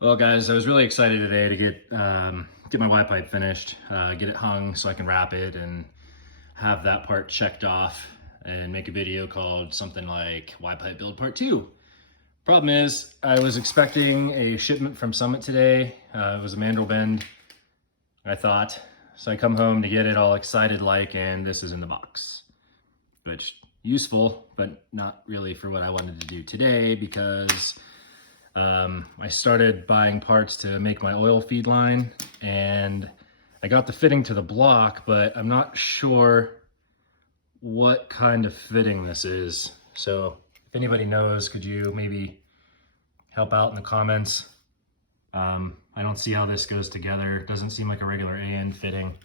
Well, guys, I was really excited today to get my Y pipe finished, get it hung so I can wrap it and have that part checked off and make a video called something like Y pipe build part 2. Problem is, I was expecting a shipment from Summit today. It was a mandrel bend, I thought. So I come home to get it all excited like, and this is in the box. Which, useful, but not really for what I wanted to do today because I started buying parts to make my oil feed line, and I got the fitting to the block, but I'm not sure what kind of fitting this is. So if anybody knows, could you maybe help out in the comments? I don't see how this goes together. It doesn't seem like a regular A-end fitting.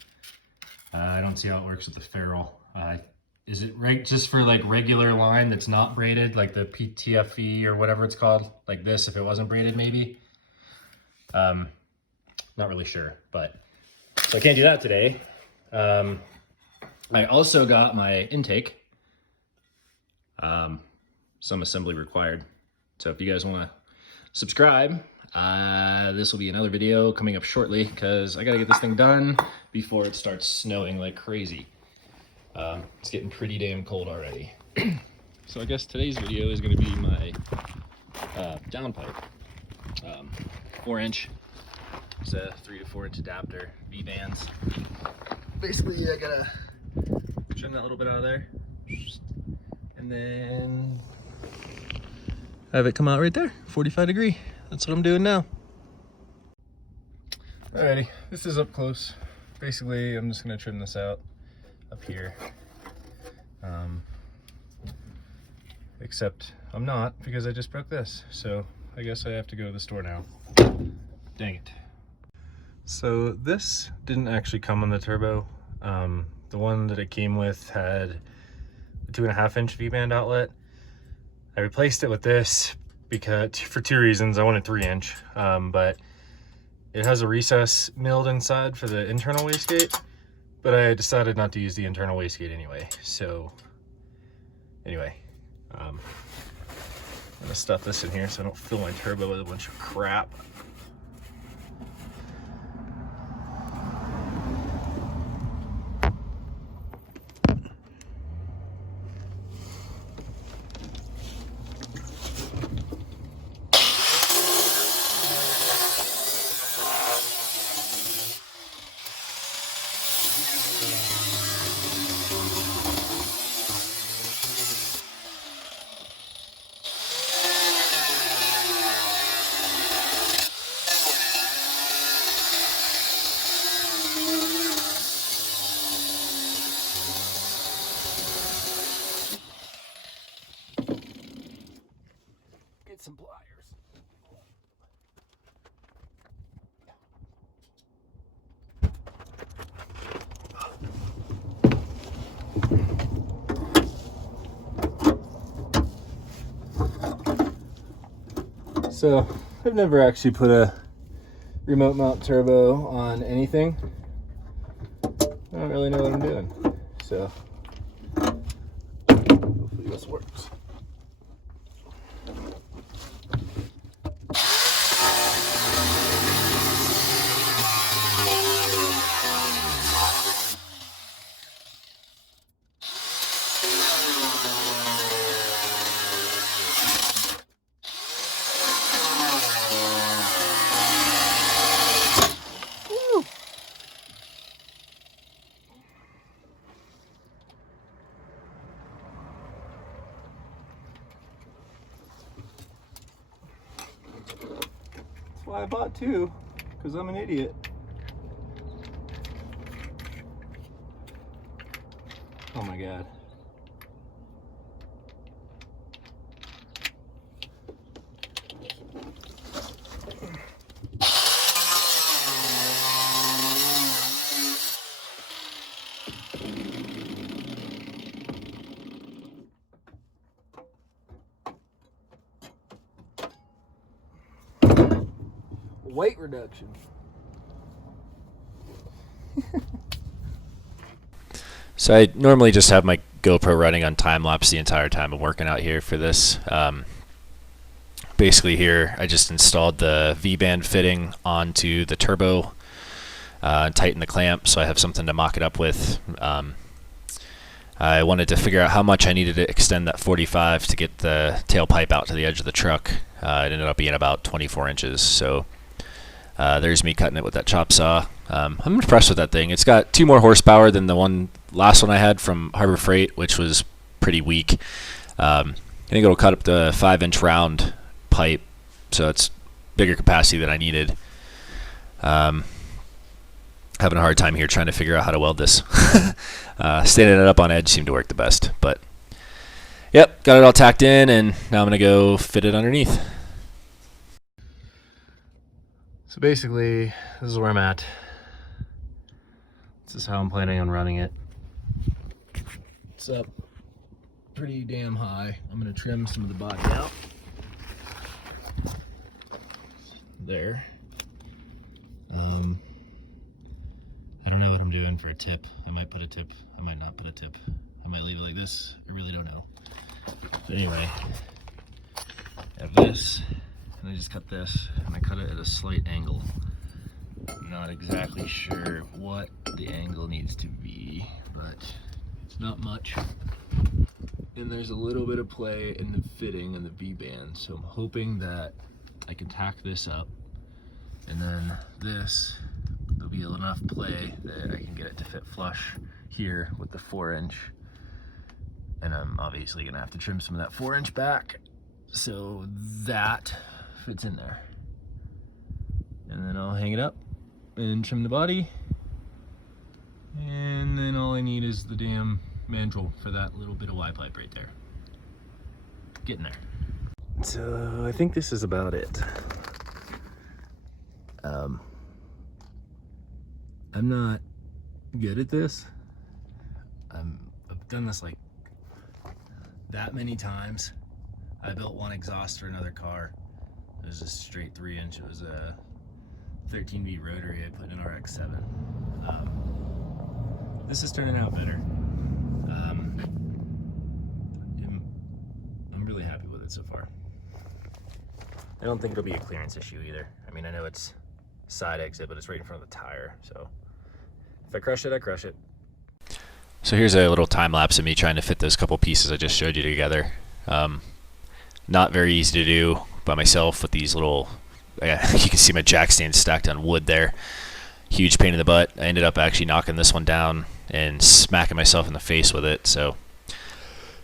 I don't see how it works with the ferrule. Is it right just for like regular line that's not braided, like the PTFE or whatever it's called, like this if it wasn't braided maybe? Not really sure, but so I can't do that today. I also got my intake, some assembly required. So if you guys want to subscribe, this will be another video coming up shortly because I gotta get this thing done before it starts snowing like crazy. It's getting pretty damn cold already. So I guess today's video is going to be my downpipe. 4-inch. It's a 3 to 4 inch adapter, V-bands. Basically, I gotta trim that little bit out of there, and then have it come out right there, 45 degree. That's what I'm doing now. Alrighty, this is up close. Basically, I'm just gonna trim this out up here, except I'm not, because I just broke this, so I guess I have to go to the store now. Dang it. So this didn't actually come on the turbo. The one that it came with had a 2.5 inch V-band outlet. I replaced it with this because for 2 reasons. I wanted 3 inch, but it has a recess milled inside for the internal wastegate. But I decided not to use the internal wastegate anyway. So anyway, I'm gonna stuff this in here so I don't fill my turbo with a bunch of crap. Some pliers. So I've never actually put a remote mount turbo on anything. I don't really know what I'm doing. So hopefully this works. That's why I bought 2, because I'm an idiot. Oh my god. Weight reduction. So I normally just have my GoPro running on time lapse the entire time I'm working out here for this. basically here I just installed the V-band fitting onto the turbo, tighten the clamp so I have something to mock it up with. I wanted to figure out how much I needed to extend that 45 to get the tailpipe out to the edge of the truck. It ended up being about 24 inches, so there's me cutting it with that chop saw. I'm impressed with that thing. It's got 2 more horsepower than the last one I had from Harbor Freight, which was pretty weak. I think it'll cut up the 5-inch round pipe, so it's bigger capacity than I needed. Having a hard time here trying to figure out how to weld this. Standing it up on edge seemed to work the best, but yep, got it all tacked in, and now I'm gonna go fit it underneath. So basically, this is where I'm at. This is how I'm planning on running it. It's up pretty damn high. I'm gonna trim some of the body out. There. I don't know what I'm doing for a tip. I might put a tip, I might not put a tip. I might leave it like this, I really don't know. But anyway, I have this, and I just cut this, and I cut it at a slight angle. I'm not exactly sure what the angle needs to be, but it's not much. And there's a little bit of play in the fitting and the V-band, so I'm hoping that I can tack this up, and then this, there'll be enough play that I can get it to fit flush here with the 4-inch. And I'm obviously gonna have to trim some of that 4-inch back so that fits in there. And then I'll hang it up and trim the body. And then all I need is the damn mandrel for that little bit of Y-pipe right there. Getting there. So I think this is about it. I'm not good at this. I've done this like that many times. I built one exhaust for another car. It was a straight 3-inch. It was a 13V rotary I put in an RX-7. This is turning out better. I'm really happy with it so far. I don't think it'll be a clearance issue either. I mean, I know it's side exit, but it's right in front of the tire, so if I crush it, I crush it. So here's a little time lapse of me trying to fit those couple pieces I just showed you together. Not very easy to do by myself with these little, you can see my jack stands stacked on wood there. Huge pain in the butt. I ended up actually knocking this one down and smacking myself in the face with it, so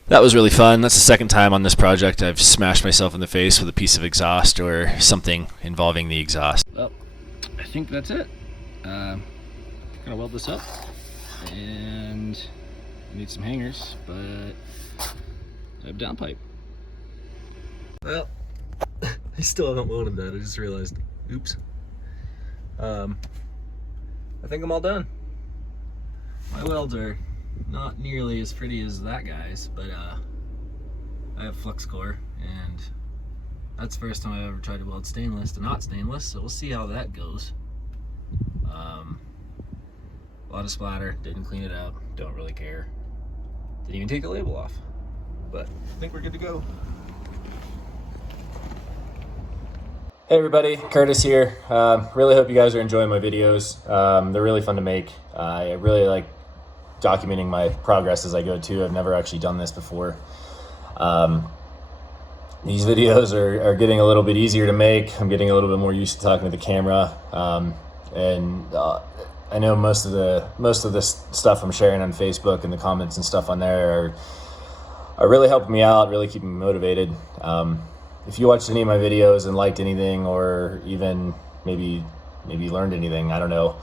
that was really fun. That's the second time on this project I've smashed myself in the face with a piece of exhaust or something involving the exhaust. Well, I think that's it. Gonna weld this up, and I need some hangers, but I have downpipe. Well, I still haven't welded that. I just realized. Oops. I think I'm all done. My welds are not nearly as pretty as that guy's, but I have flux core, and that's the first time I've ever tried to weld stainless to not stainless, so we'll see how that goes. A lot of splatter, didn't clean it out, don't really care. Didn't even take the label off, but I think we're good to go. Hey everybody, Curtis here. Really hope you guys are enjoying my videos. They're really fun to make. I really like documenting my progress as I go too. I've never actually done this before. These videos are getting a little bit easier to make. I'm getting a little bit more used to talking to the camera. I know most of this stuff I'm sharing on Facebook and the comments and stuff on there are really helping me out, really keeping me motivated. If you watched any of my videos and liked anything, or even maybe learned anything, I don't know.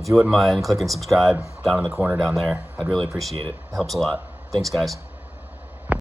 If you wouldn't mind clicking subscribe down in the corner down there, I'd really appreciate it. It helps a lot. Thanks, guys.